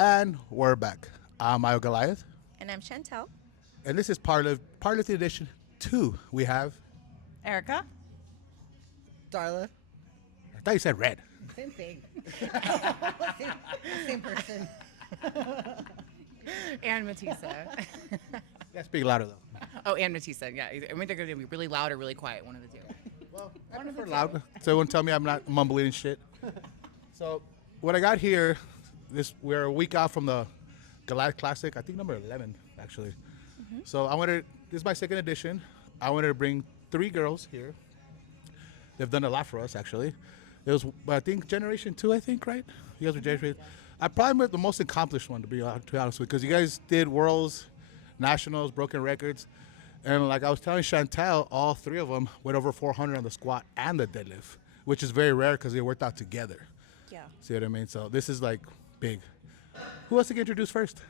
And we're back. I'm Goliath, And I'm Chantel. and this is Powerlifting Edition 2. We have, Erika. Darla. I thought you said red. Same thing. same person. And Metissa. Yeah, speak louder though. Oh, and Metissa. Yeah. I mean, they're going to be really loud or really quiet. One of the two. Well, I prefer loud, so everyone tell me I'm not mumbling and shit. So, what I got here, we're a week out from the Goliath Classic. I think number 11 actually. So this is my second edition. I wanted to bring 3 girls here. They've done a lot for us actually. It was, I think, Generation 2, I think, right? You guys were Generation. I probably was the most accomplished one to be honest with, because you guys did worlds, nationals, broken records, and like I was telling Chantel, all 3 of them went over 400 on the squat and the deadlift, which is very rare because they worked out together. Yeah. See what I mean? So this is like big. Who wants to get introduced first?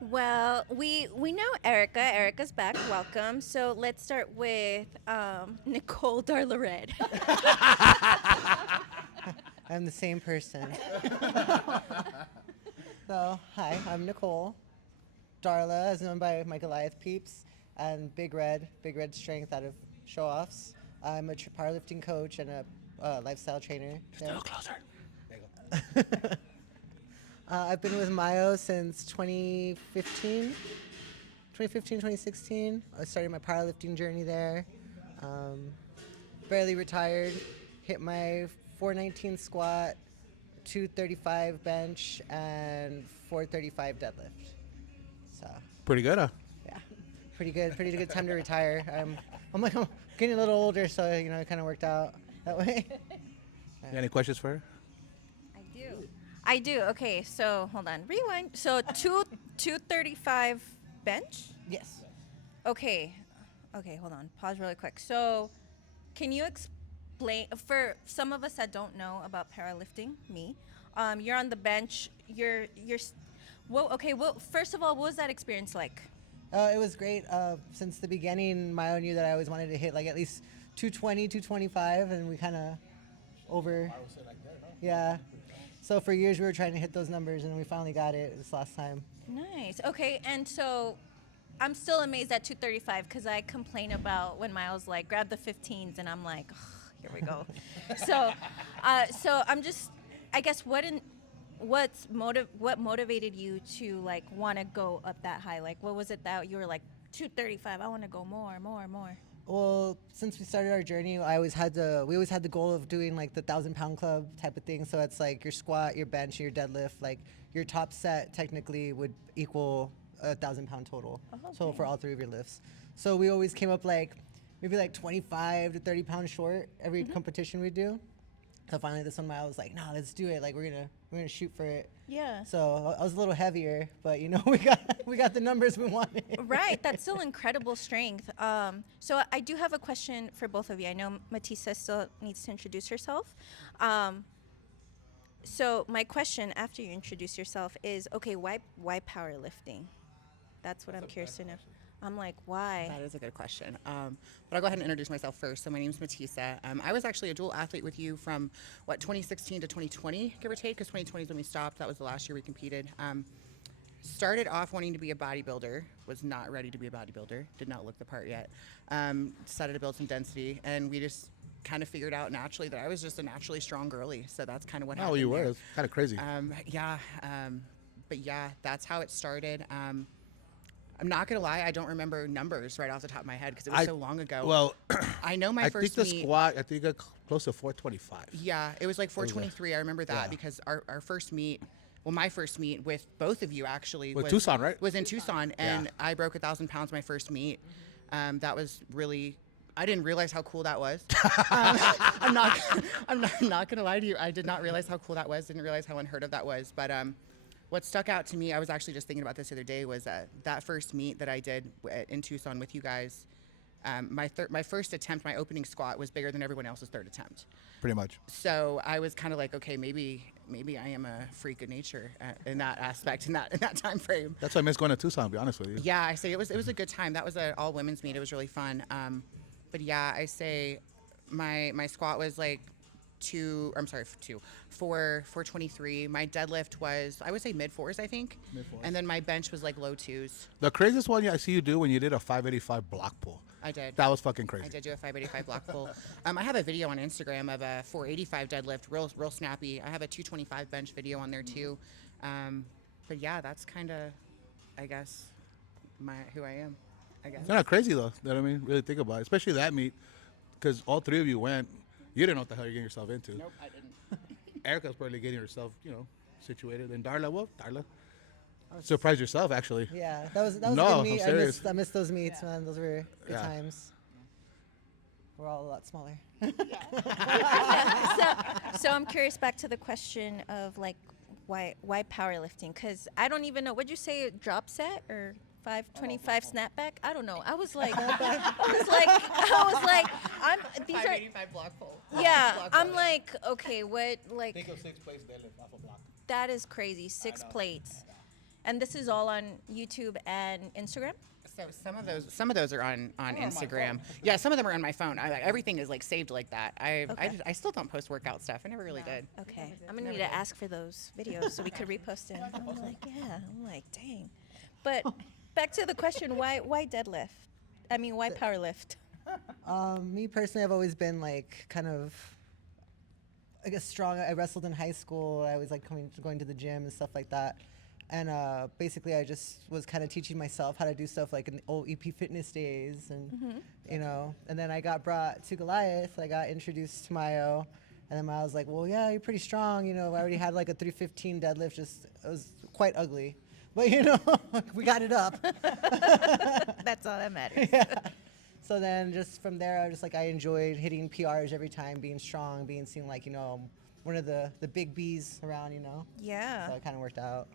Well, we know Erika. Erika's back. Welcome. So let's start with Nicole Darla Red. I'm the same person. So, hi, I'm Nicole. Darla is known by my Goliath peeps, and Big Red Strength out of Show Offs. I'm a powerlifting coach and a lifestyle trainer. Just a little closer. There you go. I've been with Mayo since 2016. I started my powerlifting journey there. Barely retired. Hit my 419 squat, 235 bench, and 435 deadlift. So Pretty good, huh? yeah, pretty good time to retire. I'm getting a little older, so it kind of worked out that way. Any questions for her? I do. Okay, so hold on. Rewind. So 235 bench? Yes. Okay, hold on. Pause really quick. So can you explain, for some of us that don't know about powerlifting, me, you're on the bench, well, first of all, what was that experience like? It was great. Since the beginning, Mayo knew that I always wanted to hit like at least 220, 225, and we kind of yeah. So for years we were trying to hit those numbers, and we finally got it this last time. Nice. Okay, and so I'm still amazed at 235 because I complain about when Miles like grab the 15s, and I'm like, ugh, here we go. so I'm just, I guess what motivated you to like want to go up that high? Like, what was it that you were like 235? I want to go more. Well, since we started our journey, we always had the goal of doing like the 1,000-pound club type of thing. So it's like your squat, your bench, your deadlift, like your top set technically would equal 1,000-pound total. Oh, okay. So for all 3 of your lifts. So we always came up like maybe like 25 to 30 pounds short every competition we do. So finally this one I was like, no, let's do it. Like we're gonna shoot for it. Yeah. So I was a little heavier, but we got the numbers we wanted. Right, that's still incredible strength. So I do have a question for both of you. I know Metissa still needs to introduce herself. So my question after you introduce yourself is, okay, why powerlifting? That's what I'm curious to know. I'm like, why? That is a good question. But I'll go ahead and introduce myself first. So my name is Metissa. I was actually a dual athlete with you from, 2016 to 2020, give or take, because 2020 is when we stopped. That was the last year we competed. Started off wanting to be a bodybuilder, was not ready to be a bodybuilder, did not look the part yet. Decided to build some density, and we just kind of figured out naturally that I was just a naturally strong girly. So that's kind of what happened. Oh, you were. there. It's kind of crazy. But yeah, that's how it started. I'm not gonna lie, I don't remember numbers right off the top of my head because it was so long ago. Well, I know my I first think the meet. squat, I think got close to 425. Yeah, it was like 423. I remember that Yeah. because our first meet, well, my first meet with both of you actually With was Tucson, right? Was in Tucson, and Yeah. I broke 1,000 pounds my first meet. That was really. I didn't realize how cool that was. I'm not gonna lie to you. I did not realize how cool that was. Didn't realize how unheard of that was. But what stuck out to me, I was actually just thinking about this the other day, was that first meet that I did in Tucson with you guys. My first attempt, my opening squat was bigger than everyone else's third attempt. Pretty much. So I was kind of like, okay, maybe I am a freak of nature in that aspect, in that time frame. That's why I miss going to Tucson, to be honest with you. Yeah, I say it was a good time. That was an all women's meet. It was really fun. But yeah, I say my squat was like 423. My deadlift was, I would say mid fours, I think. Mid-fours. And then my bench was like low twos. The craziest one I see you do when you did a 585 block pull. I did. That was fucking crazy. I did do a 585 block pull. I have a video on Instagram of a 485 deadlift, real snappy. I have a 225 bench video on there too. But yeah, that's kind of, I guess, who I am. I guess. It's not crazy though. You know what I mean? Really think about it, especially that meet, because all three of you went. You didn't know what the hell you're getting yourself into. Nope, I didn't. Erika's probably getting herself, situated. And Darla, Darla, surprised yourself actually. Yeah, that was a No, good meet. I'm serious. I missed those meets, man. Those were good Yeah. times. We're all a lot smaller. So I'm curious, back to the question of like why powerlifting? Because I don't even know. Would you say drop set or 525 snapback? I don't know. I was like, I'm these are 585 block pull. yeah. Block I'm pull. like, okay, what like Think of 6 plates deadlift off a block. that is crazy. 6 plates, and this is all on YouTube and Instagram. So some of those are on Instagram. Yeah, some of them are on my phone. Everything is like saved like that. I still don't post workout stuff. I never really did. Okay, I'm gonna need to ask for those videos so we could repost it. I was like, yeah. I'm like, dang. But back to the question, why deadlift? I mean, why powerlift? Me personally, I've always been like kind of, I guess, strong. I wrestled in high school. I was like going to the gym and stuff like that. And basically, I just was kind of teaching myself how to do stuff like in the old EP Fitness days, and and then I got brought to Goliath. I got introduced to Mayo, and then Mayo was like, "Well, yeah, you're pretty strong. I already had like a 315 deadlift. It was quite ugly, but we got it up." That's all that matters. So then, just from there, I enjoyed hitting PRs every time, being strong, being seen like one of the big B's around. Yeah. So it kind of worked out.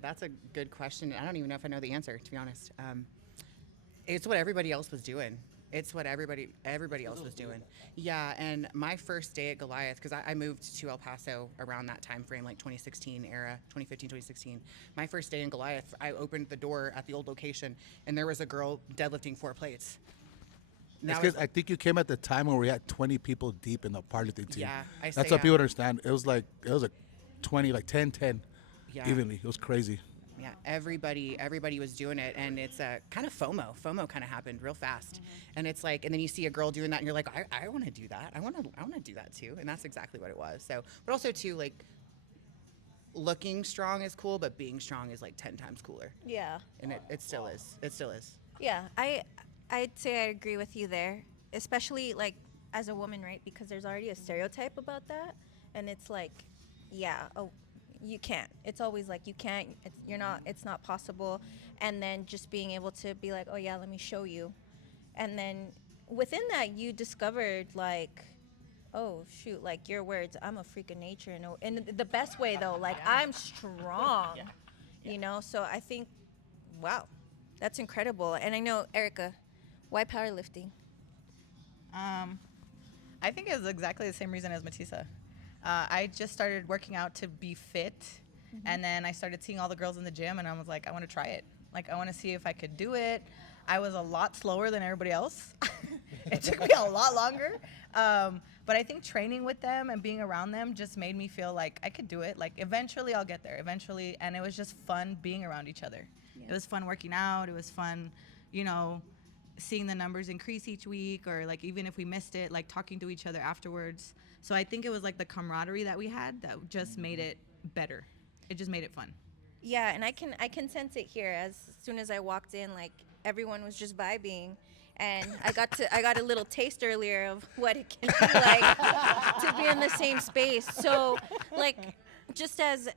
That's a good question. I don't even know if I know the answer, to be honest. It's what everybody else was doing. It's what everybody else was doing. Yeah, and my first day at Goliath, because I moved to El Paso around that time frame, like 2016 era, 2015, 2016. My first day in Goliath, I opened the door at the old location, and there was a girl deadlifting 4 plates. It's because I think you came at the time when we had 20 people deep in the powerlifting team. Yeah, That's what people understand. It was like 20, like 10, Yeah. evenly. It was crazy. Yeah, everybody was doing it, and it's a kind of FOMO. FOMO kind of happened real fast, and it's like, and then you see a girl doing that, and you're like, I want to do that. I want to do that too, and that's exactly what it was. So, but also too, like, looking strong is cool, but being strong is like 10 times cooler, Yeah. and it still is. It still is. Yeah. I'd say I agree with you there, especially like as a woman, right? Because there's already a stereotype about that, and it's like, yeah, oh, you can't. It's always like you can't. It's not possible. And then just being able to be like, oh yeah, let me show you. And then within that, you discovered like, oh shoot, like your words, I'm a freak of nature, in the best way though. Like I'm strong, So I think, wow, that's incredible. And I know, Erika, why powerlifting? I think it's exactly the same reason as Metissa. I just started working out to be fit, and then I started seeing all the girls in the gym, and I was like, I want to try it. Like, I want to see if I could do it. I was a lot slower than everybody else. It took me a lot longer. But I think training with them and being around them just made me feel like I could do it. Like, eventually I'll get there, eventually. And it was just fun being around each other. Yeah. It was fun working out. It was fun, seeing the numbers increase each week, or like even if we missed it, like talking to each other afterwards. So I think it was like the camaraderie that we had that just made it better. It just made it fun. Yeah, and I can sense it here. As soon as I walked in, like everyone was just vibing, and I got a little taste earlier of what it can be like to be in the same space. So like just as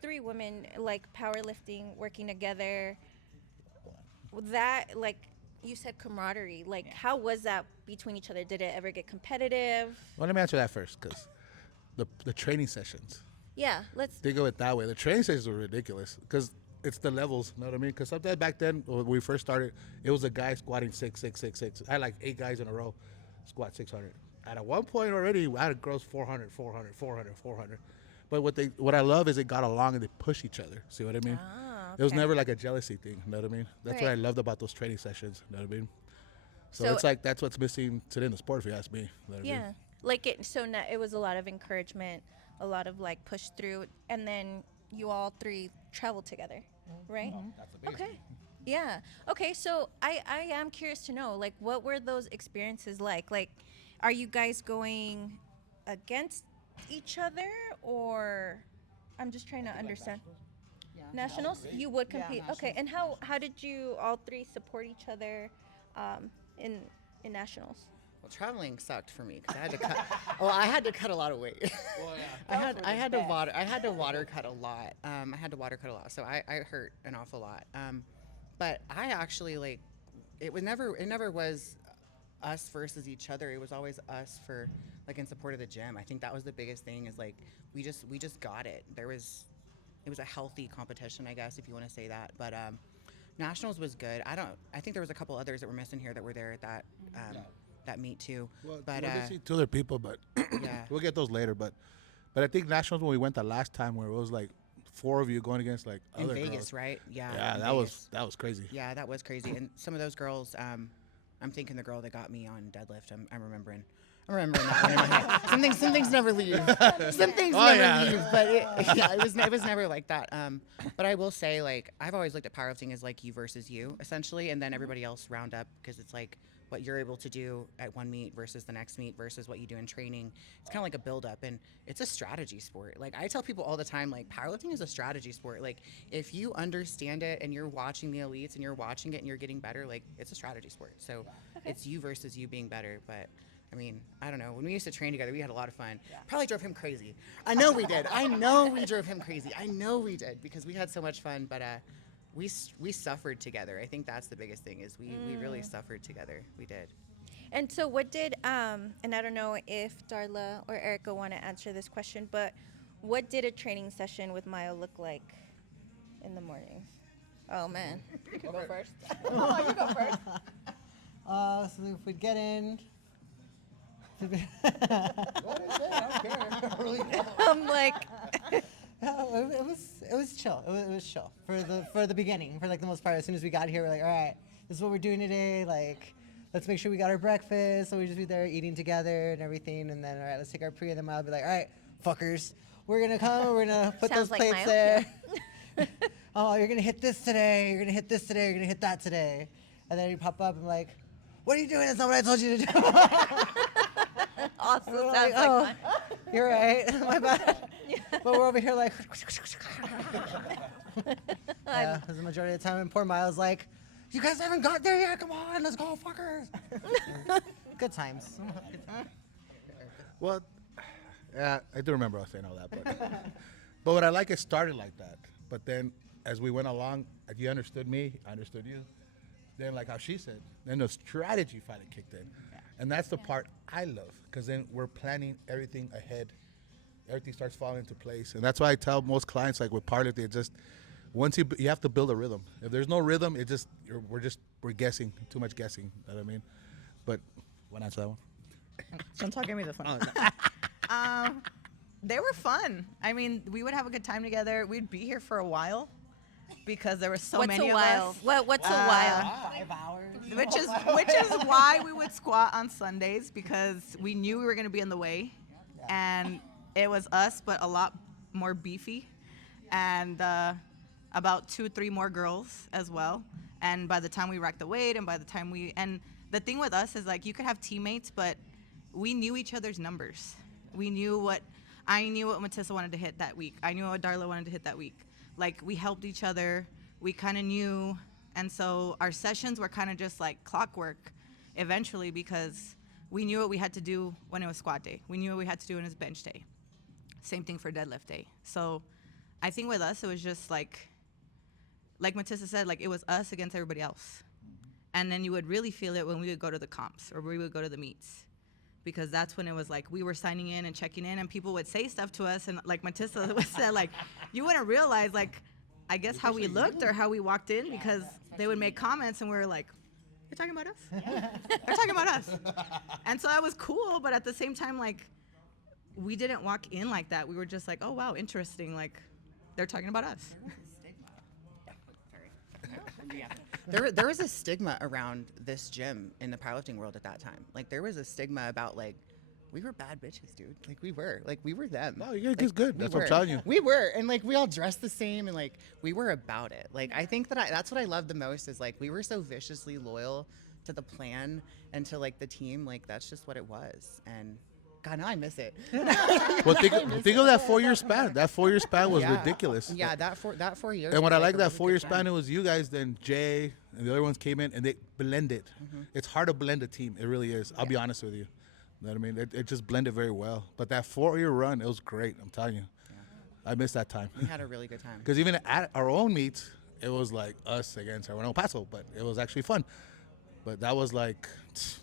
3 women, like powerlifting, working together, that, like you said, camaraderie, like how was that between each other? Did it ever get competitive? Well, let me answer that first, because the training sessions. Yeah, let's Think of it that way. The training sessions were ridiculous because it's the levels. You know what I mean? Because sometimes back then when we first started, it was a guy squatting 6. I had like 8 guys in a row squat 600. At one point already, I had girls 400. But what I love is it got along and they push each other. See what I mean? Ah, It was okay. never like a jealousy thing. You know what I mean? That's what I Right. loved about those training sessions. You know what I mean? So it's like that's what's missing today in the sport, if you ask me. Yeah. Like it was a lot of encouragement, a lot of like push through, and then you all three traveled together, right? That's the biggest Okay. thing. Yeah. Okay. So I am curious to know, like, what were those experiences like? Like, are you guys going against each other, or I'm just trying to understand. Nationals? You would compete. Okay. And how did you all three support each other in nationals? Well, traveling sucked for me because I had to cut. Well, I had to cut a lot of weight. Well, yeah. I had to water cut a lot. So I hurt an awful lot. But I actually like it never was us versus each other. It was always us for like in support of the gym. I think that was the biggest thing is like we just got it. It was a healthy competition, I guess, if you want to say that. But nationals was good. I think there was a couple others that were missing here that were there at that meet too. Well, But we'll see two other people, but yeah. we'll get those later. But I think nationals when we went the last time, where it was like 4 of you going against like In other Vegas, girls. right? Yeah. Yeah, in that Vegas. was crazy. Yeah, that was crazy. And some of those girls, I'm thinking the girl that got me on deadlift. I'm remembering that one in my head. Some things never leave. Some things never leave. But it was never like that. But I will say, like, I've always looked at powerlifting as like you versus you, essentially, and then everybody else round up because it's like what you're able to do at one meet versus the next meet versus what you do in training. It's kind of like a build up, and it's a strategy sport. Like I tell people all the time, like powerlifting is a strategy sport. Like if you understand it and you're watching the elites and you're watching it and you're getting better, like it's a strategy sport. So it's you versus you being better. But I mean, I don't know. When we used to train together, we had a lot of fun. Probably drove him crazy. I know we did. I know we drove him crazy. I know we did because we had so much fun. But we suffered together. I think that's the biggest thing is we really suffered together. We did. And so what did and I don't know if Darla or Erika want to answer this question, but what did a training session with Mayo look like in the mornings? Oh man. You can go first. You go first. So if we'd get in. I'm like It was chill. It was chill for the beginning. For like the most part, as soon as we got here, we're like, all right, this is what we're doing today. Like, let's make sure we got our breakfast. So we just be there eating together and everything. And then all right, let's take our pre. And then I'll be like, all right, fuckers, we're gonna come. We're gonna put Sounds those like plates Mayo, there. Oh, you're gonna hit this today. You're gonna hit this today. You're gonna hit that today. And then you pop up and like, what are you doing? That's not what I told you to do. awesome. We're Sounds like oh, fun. you're right. My bad. But we're over here like, yeah, because the majority of the time, and poor Miles like, you guys haven't got there yet. Come on, let's go, fuckers. Good times. Well, yeah, I do remember us saying all that, but what I like, it started like that. But then as we went along, you understood me, I understood you. Then like how she said, then the strategy finally kicked in. And that's the part I love, because then we're planning everything ahead. Everything starts falling into place. And that's why I tell most clients, like with powerlifting, it's just, once you have to build a rhythm. If there's no rhythm, it just, we're guessing, too much guessing, you know what I mean? But, want to answer that one? Don't talk, give me this one. They were fun. I mean, we would have a good time together. We'd be here for a while because there were so many of us. What's a while? 5 hours. Which is why we would squat on Sundays, because we knew we were going to be in the way, and it was us, but a lot more beefy, and about 2-3 more girls as well. And by the time we racked the weight, and the thing with us is like you could have teammates, but we knew each other's numbers. I knew what Metissa wanted to hit that week. I knew what Darla wanted to hit that week. Like we helped each other. We kind of knew. And so our sessions were kind of just like clockwork eventually, because we knew what we had to do when it was squat day. We knew what we had to do when it was bench day. Same thing for deadlift day. So I think with us, it was just like Metissa said, like it was us against everybody else. And then you would really feel it when we would go to the comps or we would go to the meets, because that's when it was like we were signing in and checking in, and people would say stuff to us. And like Metissa would say, like, you wouldn't realize, like, I guess how we looked or how we walked in, because they would make comments and we were like, you're talking about us? They're talking about us. And so that was cool, but at the same time, like, we didn't walk in like that. We were just like, oh, wow, interesting. Like, they're talking about us. There was a stigma around this gym in the powerlifting world at that time. Like there was a stigma about like we were bad bitches, dude. Like we were them. No, you're Like, just good. we That's what I'm were. telling you. We were, and like we all dressed the same, and like we were about it. Like I think that's what I love the most is like we were so viciously loyal to the plan and to like the team. Like that's just what it was. And God, now I miss it. Well, think of that 4-year span. That 4-year span was Yeah. ridiculous. Yeah, that 4 years. And what was, I like a that really 4-year good span, time. it was you guys, then Jay, and the other ones came in and they blended. It's hard to blend a team. It really is. I'll be honest with you. You know what I mean? It just blended very well. But that 4-year run, it was great. I'm telling you. I missed that time. We had a really good time. Because even at our own meets, it was like us against everyone in El Paso, but it was actually fun. But that was like,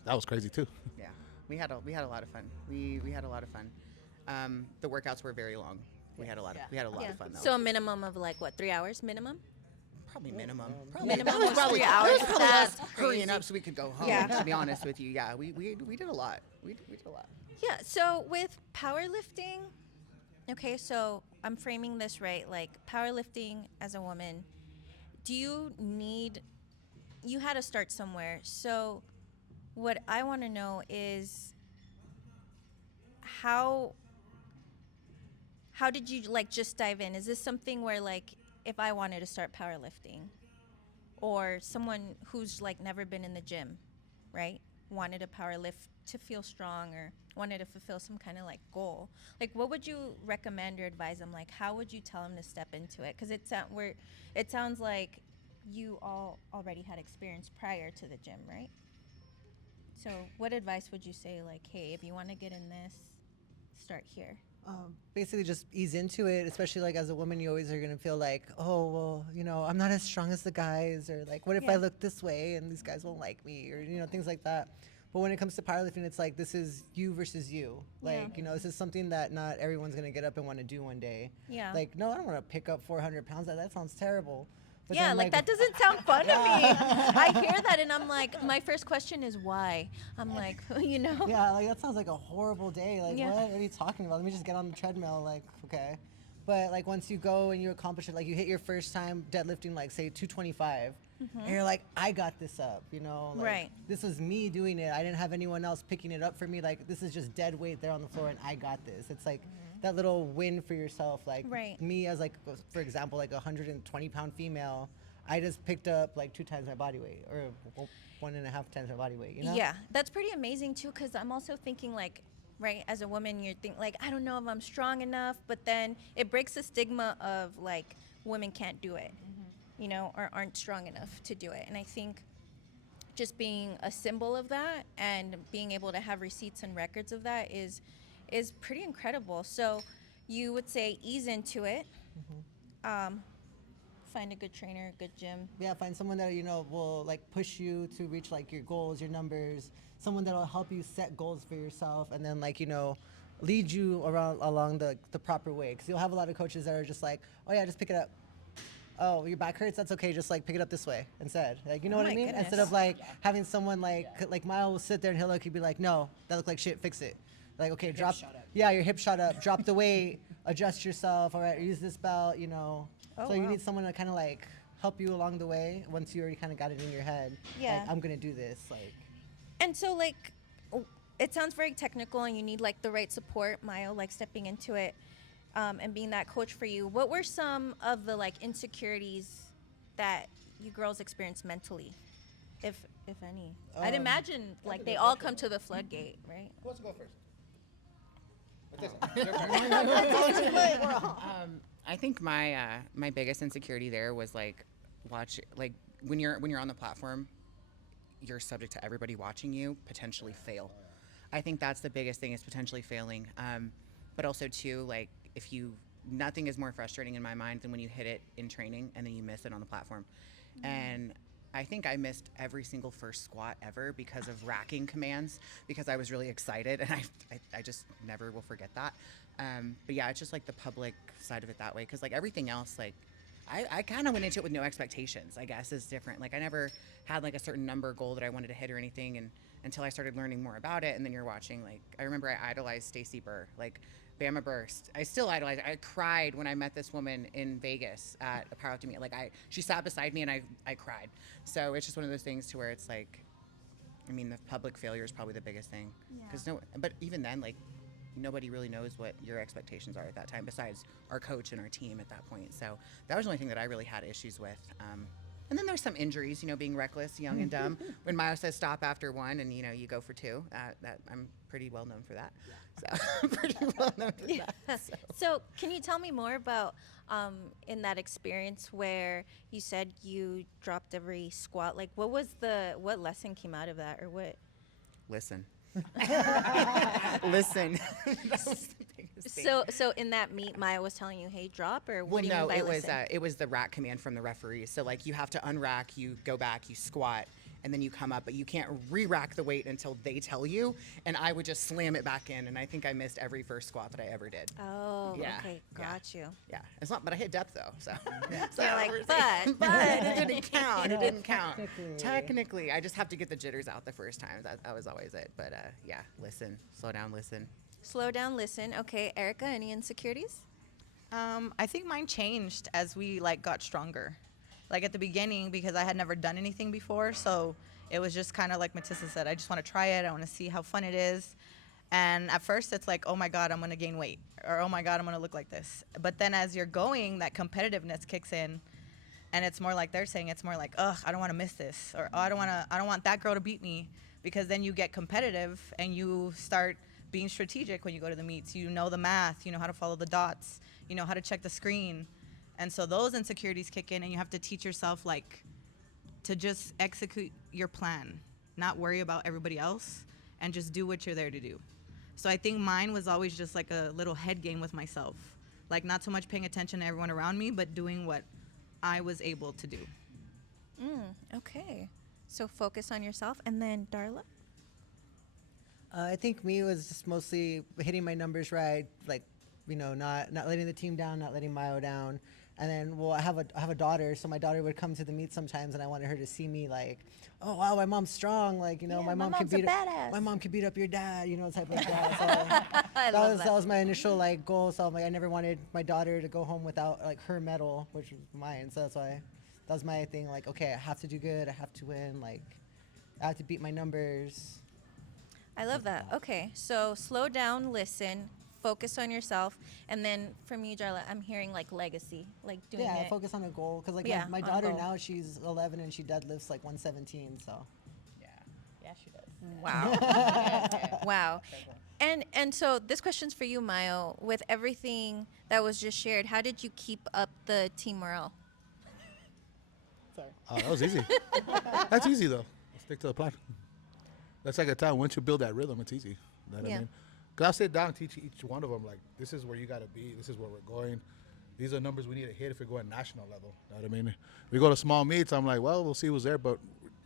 that was crazy too. Yeah, we had a lot of fun. We had a lot of fun. The workouts were very long. We had a lot of fun though. So a minimum of like what, 3 hours minimum? Probably minimum. Minimum was was probably 3 hours. That was probably us That's hurrying crazy. up so we could go home. Yeah. To be honest with you, yeah, we did a lot. We did a lot. Yeah. So with powerlifting, okay, so I'm framing this right. Like powerlifting as a woman, you had to start somewhere. So what I want to know is how did you like just dive in? Is this something where like if I wanted to start powerlifting or someone who's like never been in the gym, right? Wanted to powerlift to feel strong or wanted to fulfill some kind of like goal. Like what would you recommend or advise them? Like how would you tell them to step into it? Because it sounds like you all already had experience prior to the gym, right? So what advice would you say like, hey, if you want to get in this, start here? Basically just ease into it, especially like as a woman, you always are going to feel like, oh, well, you know, I'm not as strong as the guys, or like, what if I look this way and these guys won't like me, or, you know, things like that. But when it comes to powerlifting, it's like, this is you versus you. Like, you know, this is something that not everyone's going to get up and want to do one day. Yeah. Like, no, I don't want to pick up 400 pounds. That sounds terrible. But Yeah, then, like that doesn't sound fun to me. I hear that and I'm like, my first question is why? I'm like, you know? Yeah, like that sounds like a horrible day. Like, Yeah. what are you talking about? Let me just get on the treadmill. Like, okay. But like once you go and you accomplish it, like you hit your first time deadlifting, like say 225, and you're like, I got this up, you know? Like, Right. This was me doing it. I didn't have anyone else picking it up for me. Like, this is just dead weight there on the floor, and I got this. It's like that little win for yourself. Like Right. me as like, for example, like a 120-pound female, I just picked up like 2 times my body weight, or 1.5 times my body weight, you know? Yeah, that's pretty amazing too, because I'm also thinking like, right, as a woman, you're thinking like, I don't know if I'm strong enough, but then it breaks the stigma of like women can't do it, you know, or aren't strong enough to do it. And I think just being a symbol of that and being able to have receipts and records of that is pretty incredible. So you would say ease into it, find a good trainer, a good gym. Yeah, find someone that, you know, will like push you to reach like your goals, your numbers, someone that'll help you set goals for yourself, and then like, you know, lead you along the proper way. Because you'll have a lot of coaches that are just like, oh yeah, just pick it up. Oh, your back hurts? That's okay. Just like pick it up this way instead. Like, you know Oh what I my mean? goodness. Instead of like having someone like Mile will sit there and he'll look, he'd be like, no, that looked like shit. Fix it. Like, okay, drop. Yeah, your hip shot up. Drop the weight. Adjust yourself. All right, use this belt. You know. Oh, So you wow. need someone to kind of like help you along the way once you already kind of got it in your head. Yeah. Like, I'm gonna do this. Like. And so like, it sounds very technical and you need like the right support, Mayo, like stepping into it and being that coach for you. What were some of the like insecurities that you girls experienced mentally, if any? I'd imagine like they all come to the floodgate, right? Who wants to go first? I think my biggest insecurity there was like when you're on the platform, you're subject to everybody watching you potentially fail. I think that's the biggest thing, is potentially failing. But also too, like nothing is more frustrating in my mind than when you hit it in training and then you miss it on the platform. And I think I missed every single first squat ever because of racking commands, because I was really excited, and I just never will forget that. But yeah, it's just like the public side of it that way, because like everything else, like I kind of went into it with no expectations, I guess, is different. Like I never had like a certain number goal that I wanted to hit or anything, and until I started learning more about it. And then you're watching, like I remember I idolized Stacy Burr. Like Bama Burst. I still idolize her. I cried when I met this woman in Vegas at a powerlifting meet. Like she sat beside me and I cried. So it's just one of those things to where it's like, I mean, the public failure is probably the biggest thing. But even then, like, nobody really knows what your expectations are at that time besides our coach and our team at that point. So that was the only thing that I really had issues with. And then there's some injuries, being reckless, young and dumb. When Mayo says stop after one and, you go for two, that I'm pretty well known for that. So I'm pretty well known for that. So can you tell me more about in that experience where you said you dropped every squat? Like what lesson came out of that, or what? Listen. Listen. That was the biggest thing. So in that meet, Maya was telling you, "Hey, drop," or what Well, do you mean by it listen? it was the rack command from the referee. So like you have to unrack, you go back, you squat, and then you come up, but you can't re-rack the weight until they tell you. And I would just slam it back in, and I think I missed every first squat that I ever did. Oh, Yeah, okay, yeah. got you. Yeah, it's not, but I hit depth though. So, You're like, but it didn't count. It didn't count. Technically. Technically, I just have to get the jitters out the first time. That was always it. But yeah, listen, slow down, listen. Slow down, listen. Okay, Erika, any insecurities? I think mine changed as we got stronger. Like at the beginning, because I had never done anything before, so it was just kind of like Metissa said, I just want to try it. I want to see how fun it is. And at first it's like, oh my God, I'm going to gain weight, or oh my God, I'm going to look like this. But then as you're going, that competitiveness kicks in, and it's more like they're saying, it's more like, ugh, I don't want to miss this, or oh, I don't want that girl to beat me, because then you get competitive and you start being strategic when you go to the meets. You know the math, you know how to follow the dots, you know how to check the screen. And so those insecurities kick in, and you have to teach yourself to just execute your plan, not worry about everybody else, and just do what you're there to do. So I think mine was always just like a little head game with myself, not so much paying attention to everyone around me, but doing what I was able to do. Okay, so focus on yourself. And then Darla? I think me was just mostly hitting my numbers right, not letting the team down, not letting Mayo down. And then, I have a daughter, so my daughter would come to the meet sometimes, and I wanted her to see me oh wow, my mom's strong, my mom mom's a badass. my mom could beat up your dad, type of that. So that was my initial goal. So I never wanted my daughter to go home without her medal, which was mine. So that's why that was my thing. Okay, I have to do good, I have to win, I have to beat my numbers. I love that. Okay, so slow down, listen, focus on yourself, and then from you, Darla, I'm hearing dolegacy, doing Yeah, it. focus on a goal, because my on a daughter goal. now, she's 11 and she deadlifts 117. So Yeah, she does. Wow. Wow. And so this question's for you, Mayo. With everything that was just shared, how did you keep up the team morale? sorry. Oh, that was easy. That's easy though. Stick to the plan. That's like a time once you build that rhythm, it's easy. You know what I mean? Cause I'll sit down and teach each one of them this is where you gotta be. This is where we're going. These are numbers we need to hit if we're going national level. You know what I mean? We go to small meets. I'm like, well, we'll see who's there, but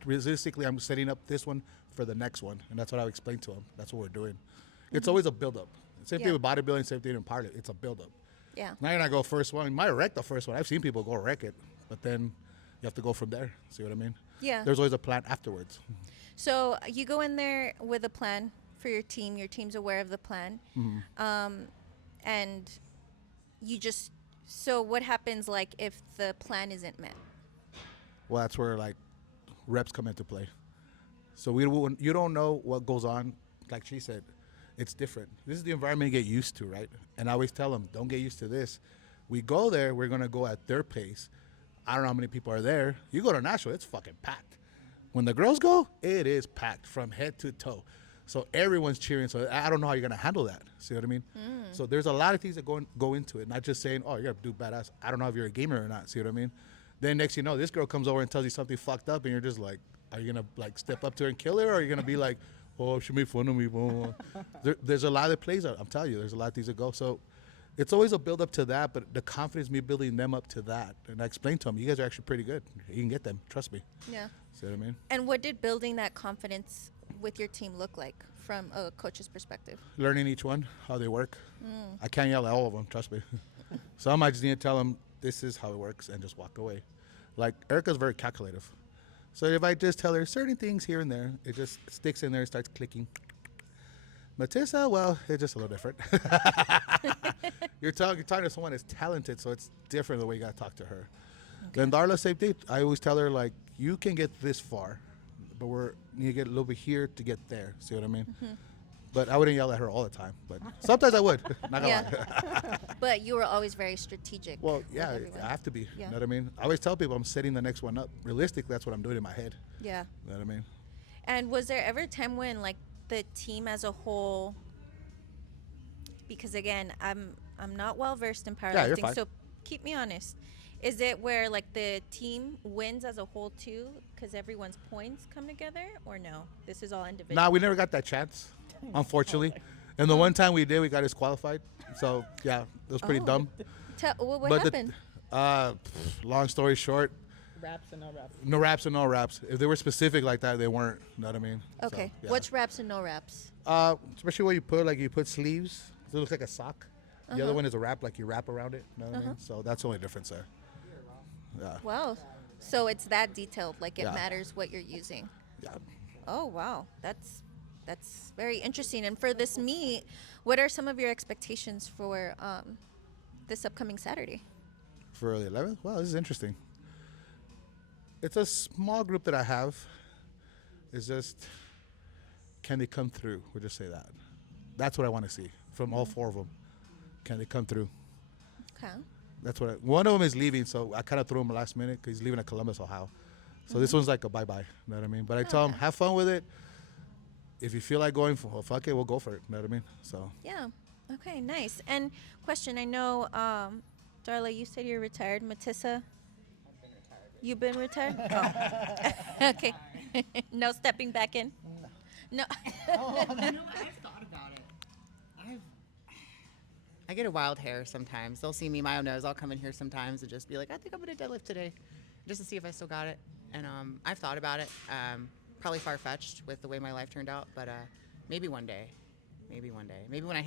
realistically, I'm setting up this one for the next one, and that's what I explained to them. That's what we're doing. It's always a build-up. Same thing with bodybuilding, same thing in pilot. It's a build-up. Yeah. Now you're not go first one. You might wreck the first one. I've seen people go wreck it, but then you have to go from there. See what I mean? Yeah. There's always a plan afterwards. So you go in there with a plan for your team. Your team's aware of the plan. And you just, so what happens if the plan isn't met? Well, that's where reps come into play. So you don't know what goes on. Like she said, it's different. This is the environment you get used to, right? And I always tell them, don't get used to this. We go there, we're gonna go at their pace. I don't know how many people are there. You go to Nashville, it's fucking packed. When the girls go, it is packed from head to toe. So everyone's cheering. So I don't know how you're gonna handle that. See what I mean? So there's a lot of things that go into it. Not just saying, oh, you're gonna do badass. I don't know if you're a gamer or not. See what I mean? Then next you know, this girl comes over and tells you something fucked up, and you're just like, are you gonna step up to her and kill her, or are you gonna be like, oh, she made fun of me? There's a lot that plays out. I'm telling you, there's a lot of things that go. So it's always a build up to that, but the confidence, me building them up to that. And I explained to them, you guys are actually pretty good. You can get them. Trust me. Yeah. See what I mean? And what did building that confidence with your team look like from a coach's perspective? Learning each one, how they work. I can't yell at all of them. Trust me. Some I just need to tell them, this is how it works, and just walk away. Erika's very calculative. So if I just tell her certain things here and there, it just sticks in there and starts clicking. Metissa, well, it's just a little different. You're talking to someone that's talented, so it's different the way you got to talk to her. Then Darla, same thing. I always tell her, like, you can get this far, but you get a little bit here to get there. See what I mean? But I wouldn't yell at her all the time. But sometimes I would. Not gonna lie. But you were always very strategic. Well, with yeah, everyone. I have to be. Yeah. You know what I mean? I always tell people I'm setting the next one up. Realistically, that's what I'm doing in my head. Yeah. You know what I mean? And was there ever a time when, like, the team as a whole, because again, I'm not well versed in Yeah, you're powerlifting, fine. so keep me honest. Is it where, like, the team wins as a whole too, because everyone's points come together, or no? This is all individual. Nah, we never got that chance, unfortunately. And the one time we did, we got disqualified. So yeah, it was pretty Oh. dumb. What But happened? Long story short, Raps and no raps. no raps and no raps. If they were specific like that, they weren't. You know what I mean? So, Okay. yeah. What's wraps and no wraps? Especially when you put sleeves, so it looks like a sock. The other one is a wrap, like you wrap around it. You know what I mean? So that's the only difference there. Yeah. Wow. So it's that detailed, like it Yeah. matters what you're using. Yeah. Oh wow, that's very interesting. And for this meet, what are some of your expectations for this upcoming Saturday? For the 11th? Wow, this is interesting. It's a small group that I have. It's just, can they come through? We'll just say that. That's what I want to see from all four of them. Can they come through? Okay. That's one of them is leaving, so I kind of threw him last minute because he's leaving to Columbus, Ohio. So this one's like a bye-bye, you know what I mean? But I tell him, have fun with it. If you feel like going, well, fuck it, we'll go for it, you know what I mean? So Yeah. Okay. Nice. And question: I know, Darla, you said you're retired. Metissa, you've been retired. Oh. Okay. No stepping back in. No. I've thought about it. I get a wild hair sometimes. They'll see me, my own nose. I'll come in here sometimes and just be like, I think I'm gonna deadlift today, just to see if I still got it. And I've thought about it. Probably far-fetched with the way my life turned out, but maybe one day. Maybe one day. Maybe when I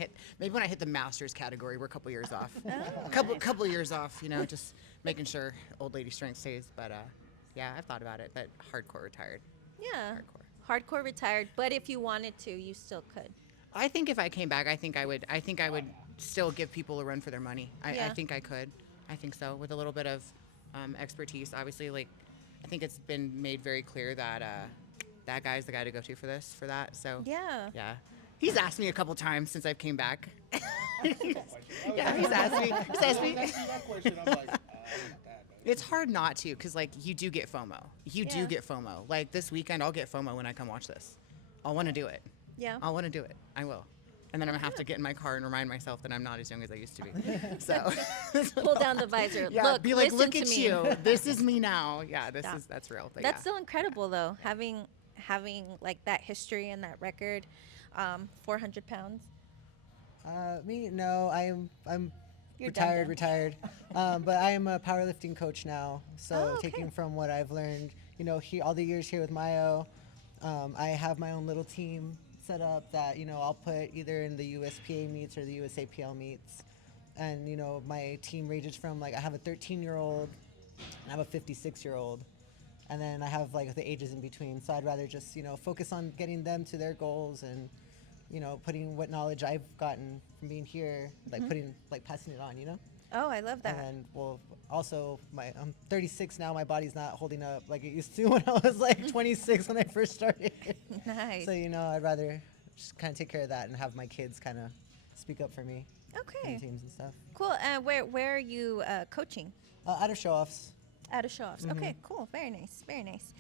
hit the masters category, we're a couple years off. Couple years off. You know, just making sure old lady strength stays. But yeah, I've thought about it. But hardcore retired. Yeah. Hardcore retired. But if you wanted to, you still could. I think if I came back, I think I would still give people a run for their money. I Yeah. think I could. I think so, with a little bit of expertise. Obviously, like, I think it's been made very clear that that guy's the guy to go to for that. So Yeah. yeah. He's asked me a couple times since I've came back. Yeah, he's asked me. It's hard not to, because, like, you do get FOMO. You Yeah. do get FOMO. Like, this weekend, I'll get FOMO when I come watch this. I'll want to do it. Yeah. I'll want to do it. I will. And then I'm going to have to get in my car and remind myself that I'm not as young as I used to be. So Pull down the visor. yeah, Look, be like, listen look to at me. you. This is me now. Yeah, Yeah. that's real. But That's yeah. still incredible, though, having like that history and that record. 400 pounds. Me, no, I'm You're done. retired. But I am a powerlifting coach now. So Oh, okay. taking from what I've learned, all the years here with Mayo, I have my own little team set up that, I'll put either in the USPA meets or the USAPL meets. And, my team ranges from, like, I have a 13-year-old and I have a 56-year-old. And then I have, like, the ages in between. So I'd rather just, focus on getting them to their goals and, putting what knowledge I've gotten from being here, like, passing it on, Oh, I love that. And, well, also, I'm 36 now. My body's not holding up like it used to when I was, like, 26 when I first started. Nice. So, I'd rather just kind of take care of that and have my kids kind of speak up for me Okay. in teams and stuff. Cool. Where are you coaching? Out of show-offs. Out of show-offs. Mm-hmm. Okay, cool. Very nice. Very nice.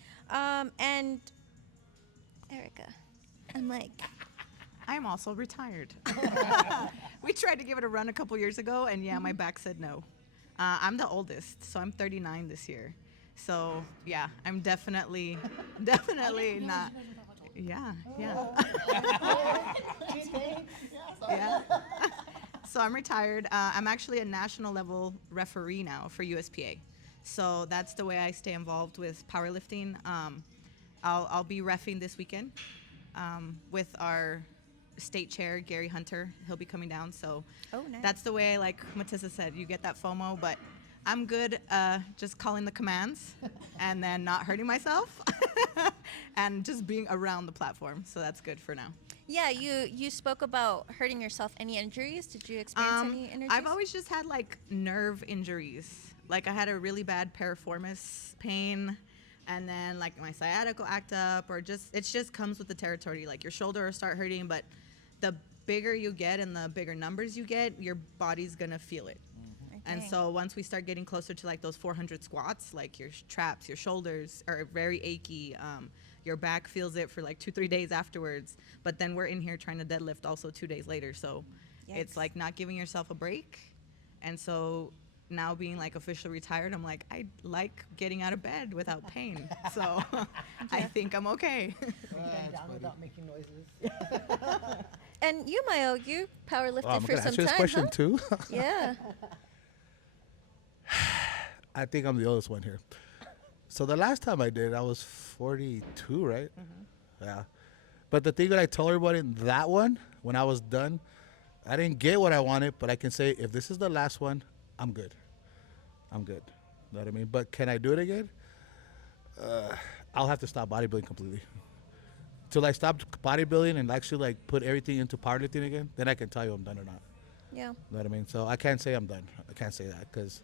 And Erika, I'm like, I'm also retired. We tried to give it a run a couple years ago, and yeah, my back said no. I'm the oldest, so I'm 39 this year. So yeah, I'm definitely not. Yeah. Yeah. So I'm retired. I'm actually a national level referee now for USPA. So that's the way I stay involved with powerlifting. I'll be reffing this weekend with our state chair, Gary Hunter. He'll be coming down. So Oh, nice. that's the way, like Metissa said, you get that FOMO, but I'm good just calling the commands and then not hurting myself and just being around the platform. So that's good for now. Yeah, you spoke about hurting yourself. Any injuries? Did you experience any injuries? I've always just had like nerve injuries. Like I had a really bad piriformis pain, and then like my sciatica will act up, or it just comes with the territory. Like your shoulder will start hurting, but the bigger you get and the bigger numbers you get, your body's gonna feel it. And Okay. so once we start getting closer to like those 400 squats, like your traps, your shoulders are very achy. Your back feels it for like 2-3 days afterwards. But then we're in here trying to deadlift also 2 days later. So it's Yikes. like not giving yourself a break. And so now being like officially retired, I'm like, I like getting out of bed without pain. So I think I'm okay. Getting down without making noises. And you, Mayo, you powerlifted Oh, I'm for gonna some answer this time, question huh? too. Yeah. I think I'm the oldest one here. So the last time I did, I was 42, right? Yeah. But the thing that I told everybody in that one, when I was done, I didn't get what I wanted, but I can say if this is the last one, I'm good. I'm good. Know what I mean? But can I do it again? I'll have to stop bodybuilding completely. Till I stop bodybuilding and actually like put everything into powerlifting again, then I can tell you I'm done or not. Yeah. Know what I mean? So I can't say I'm done. I can't say that because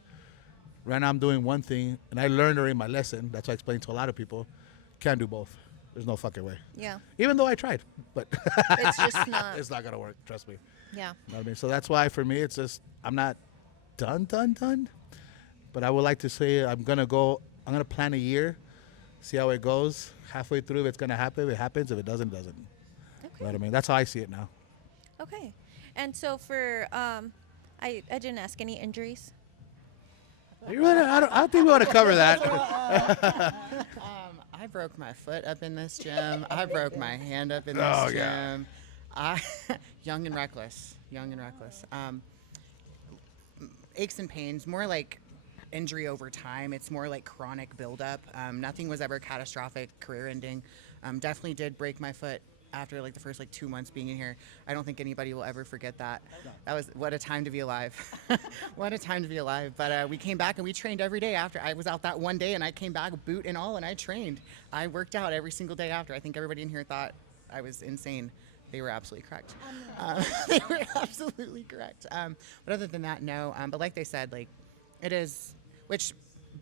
right now I'm doing one thing, and I learned during my lesson. That's why I explained to a lot of people, can't do both. There's no fucking way. Yeah. Even though I tried, but It's just not. it's not gonna work. Trust me. Yeah. Know what I mean? So that's why for me, it's just I'm not done. But I would like to say I'm gonna plan a year, see how it goes. Halfway through, if it's gonna happen, it happens. If it doesn't, it doesn't. You know what I mean? That's how I see it now. Okay. And so for I didn't ask any injuries. I don't think we want to cover that. I broke my foot up in this gym. I broke my hand up in this Oh, gym. yeah. I, young and reckless. Aches and pains, more like injury over time. It's more like chronic buildup. Nothing was ever catastrophic, career ending. Definitely did break my foot after like the first like 2 months being in here. I don't think anybody will ever forget that. That was what a time to be alive. What a time to be alive. But we came back and we trained every day after. I was out that one day and I came back boot and all and I trained. I worked out every single day after. I think everybody in here thought I was insane. They were absolutely correct. They were absolutely correct. But other than that, no. But like they said, like it is, which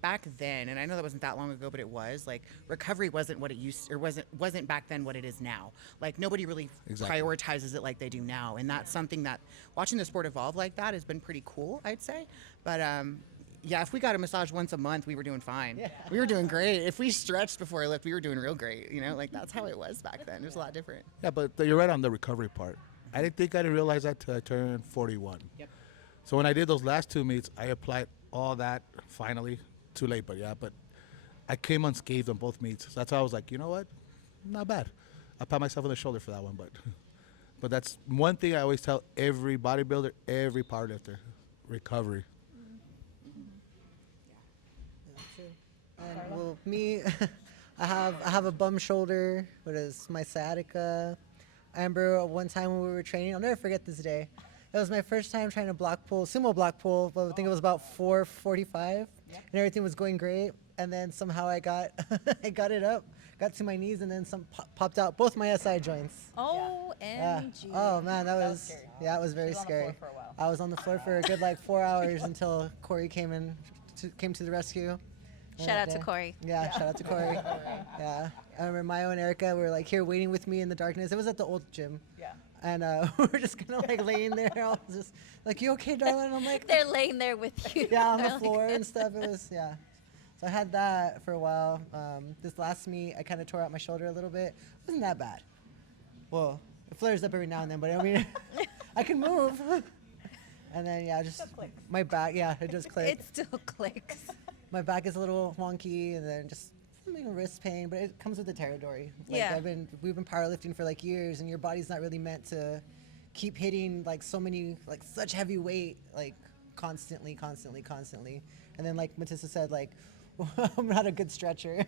back then, and I know that wasn't that long ago, but it was like recovery wasn't what it used or wasn't back then what it is now. Like nobody really Exactly. prioritizes it like they do now, and that's something that watching the sport evolve like that has been pretty cool, I'd say. But yeah, if we got a massage once a month, we were doing fine. Yeah. We were doing great. If we stretched before I left, we were doing real great. You know, like that's how it was back then. It was a lot different. Yeah, but you're right on the recovery part. I didn't realize that till I turned 41. Yep. So when I did those last 2 meets, I applied all that finally. Too late, but I came unscathed on both meets. So that's why I was like, you know what? Not bad. I pat myself on the shoulder for that one, but that's one thing I always tell every bodybuilder, every powerlifter, recovery. And well, me, I have a bum shoulder. What is my sciatica? I remember one time when we were training. I'll never forget this day. It was my first time trying to sumo block pull. But I think it was about 4:45, and everything was going great. And then somehow I got I got it up, got to my knees, and then popped out both my SI joints. OMG. Yeah. Oh man, that was scary. yeah, it was very She was on the scary. floor for a while. I was on the floor for a good like 4 hours until Corey came to the rescue. Shout out to Corey. Yeah, shout out to Corey. Yeah, I remember Mayo and Erika were like here waiting with me in the darkness. It was at the old gym. Yeah. And we were just kind of like laying there. I was just like, "You okay, darling?" And I'm like, They're laying there with you. "Yeah, on They're the like- floor and stuff." It was yeah. So I had that for a while. This last meet, I kind of tore out my shoulder a little bit. It wasn't that bad. Well, it flares up every now and then, but I mean, I can move. And then yeah, just my back. Yeah, it just clicked. It still clicks. My back is a little wonky, and then just wrist pain, but it comes with the territory. Like Yeah. we've been powerlifting for like years, and your body's not really meant to keep hitting like such heavy weight like constantly. And then like Metissa said, like I'm not a good stretcher.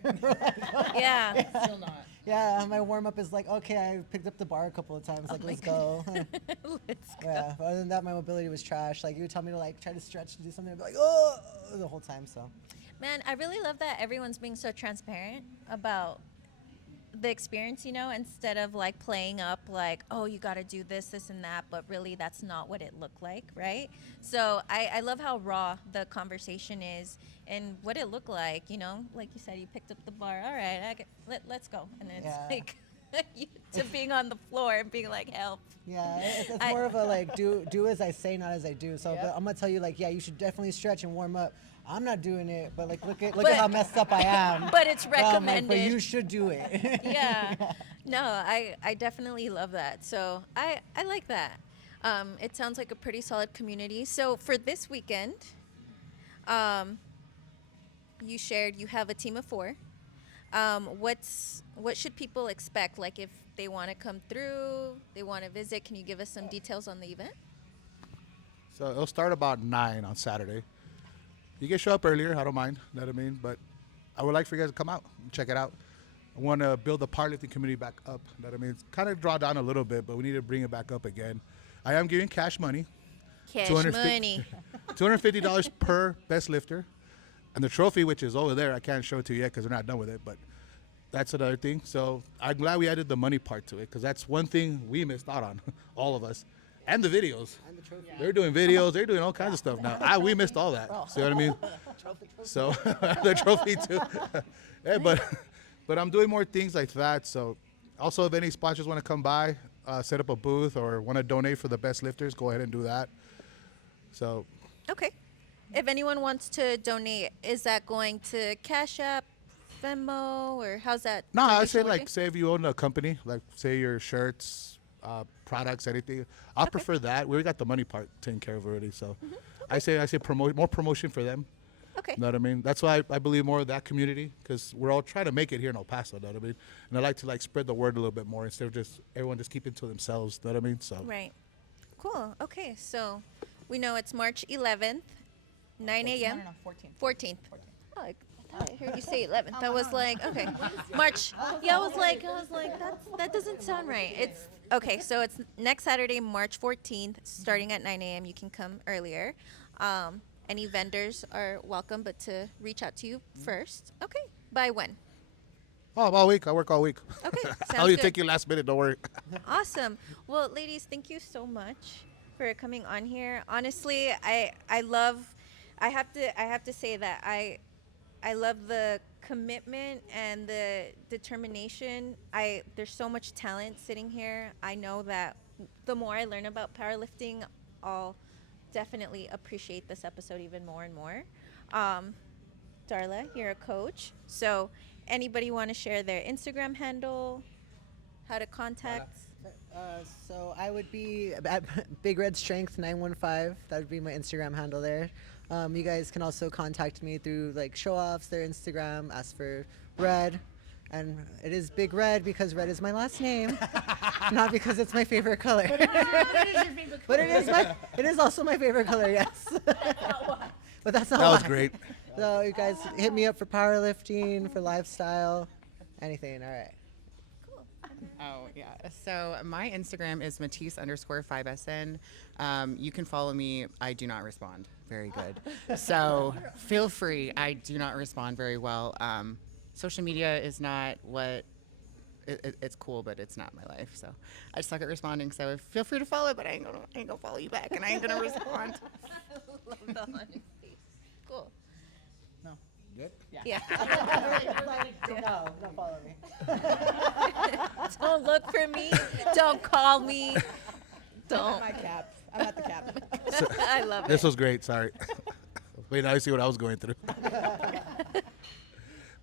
Yeah. Still not. Yeah, my warm up is like, okay, I picked up the bar a couple of times, like let's go. Let's go. Yeah, but other than that, my mobility was trash. Like you would tell me to like try to stretch to do something, I'd be like, oh, the whole time. So Man, I really love that everyone's being so transparent about the experience, instead of like playing up like, oh, you got to do this and that, but really that's not what it looked like, right? So I love how raw the conversation is and what it looked like, like you said, you picked up the bar. All right, let's go. And then it's Yeah. like to being on the floor and being like, help. Yeah, it's more of a like do as I say, not as I do. So but I'm gonna tell you like, yeah, you should definitely stretch and warm up. I'm not doing it, but like look at how messed up I am. But it's So I'm like, recommended. but you should do it. Yeah. No, I definitely love that. So I like that. It sounds like a pretty solid community. So for this weekend, you shared you have a team of 4. What should people expect? Like if they want to come through, they want to visit, can you give us some details on the event? So it'll start about 9 on Saturday. You can show up earlier, I don't mind, you know what I mean? But I would like for you guys to come out and check it out. I want to build the powerlifting community back up, you know what I mean? It's kind of draw down a little bit, but we need to bring it back up again. I am giving cash money. Cash money. $250 per best lifter. And the trophy, which is over there, I can't show it to you yet because we're not done with it, but that's another thing. So I'm glad we added the money part to it because that's one thing we missed out on, all of us. And the videos. And the trophy. They're doing videos. They're doing all kinds of stuff now. We missed all that. See what I mean? So the trophy too. Yeah, but I'm doing more things like that. So also, if any sponsors want to come by, set up a booth, or want to donate for the best lifters, go ahead and do that. So. Okay. If anyone wants to donate, is that going to Cash App, Venmo, or how's that? No, I say donation like, working? say if you own a company, like say your shirts, products, anything. I prefer that. We got the money part taken care of already. So I say promote more promotion for them. Okay. You know what I mean? That's why I believe more of that community because we're all trying to make it here in El Paso. You know what I mean? And I like to like spread the word a little bit more instead of just everyone just keeping to themselves. You know what I mean? So. Right. Cool. Okay. So we know it's March 11th, 9 a.m. No, 14. 14th. Oh, I thought I heard you say 11th. I was like, okay, March. Yeah, I was like, that doesn't sound right. It's okay. So it's next Saturday, March 14th, starting at 9 a.m. You can come earlier. Any vendors are welcome, but to reach out to you first. Okay. By when? Oh, all week. I work all week. Okay. Sounds I'll even good. take you last minute. Don't worry. Awesome. Well, ladies, thank you so much for coming on here. Honestly, I have to say that I love the commitment and the determination. There's so much talent sitting here. I know that the more I learn about powerlifting, I'll definitely appreciate this episode even more and more. Darla, you're a coach. So anybody want to share their Instagram handle, how to contact? So I would be at Big Red Strength 915. That would be my Instagram handle there. You guys can also contact me through like show-offs, their Instagram, ask for Red. And it is Big Red because red is my last name, not because it's my favorite color. But it is also my favorite color, yes. But that's not That was why. great. So you guys hit me up for powerlifting, for lifestyle, anything, all right. Oh, yeah. So my Instagram is Metisse_5SN. You can follow me. I do not respond very good. So feel free. I do not respond very well. Social media is not what it's cool, but it's not my life. So I suck at responding. So feel free to follow, but I ain't gonna follow you back, and I ain't gonna respond. Love the honesty. Cool. Good? Yeah. No, don't follow me. Don't look for me. Don't call me. Don't. My cap. I'm at the cap. I love This it. was great. Sorry. Wait, now you see what I was going through.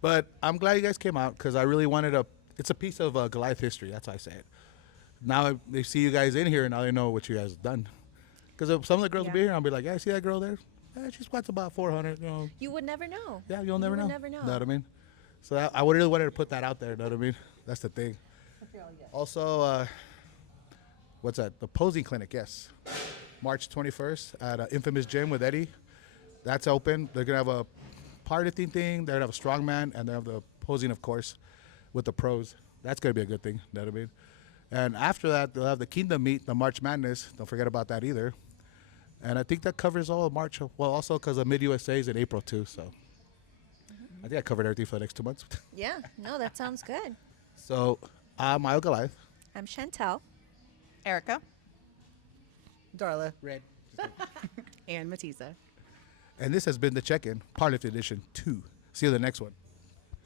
But I'm glad you guys came out because I really wanted it's a piece of Goliath history. That's how I say it. Now they see you guys in here and now they know what you guys have done. Because some of the girls will be here and I'll be like, yeah, see that girl there? Yeah, she squats about 400, you know. You would never know. Yeah, you'll never know. You would never know. Know what I mean? So I really wanted to put that out there, know what I mean? That's the thing. Also, what's that? The posing clinic, yes. March 21st at Infamous Gym with Eddie. That's open. They're going to have a powerlifting thing. They're going to have a strongman, and they have the posing, of course, with the pros. That's going to be a good thing, know what I mean? And after that, they'll have the Kingdom Meet, the March Madness. Don't forget about that either. And I think that covers all of March. Well, also because of Mid-USA is in April, too. So I think I covered everything for the next 2 months. Yeah. No, that sounds good. So I'm Goliath. I'm Chantel. Erika. Darla. Red. And Metissa. And this has been the Check-In, Powerlifting Edition 2. See you in the next one.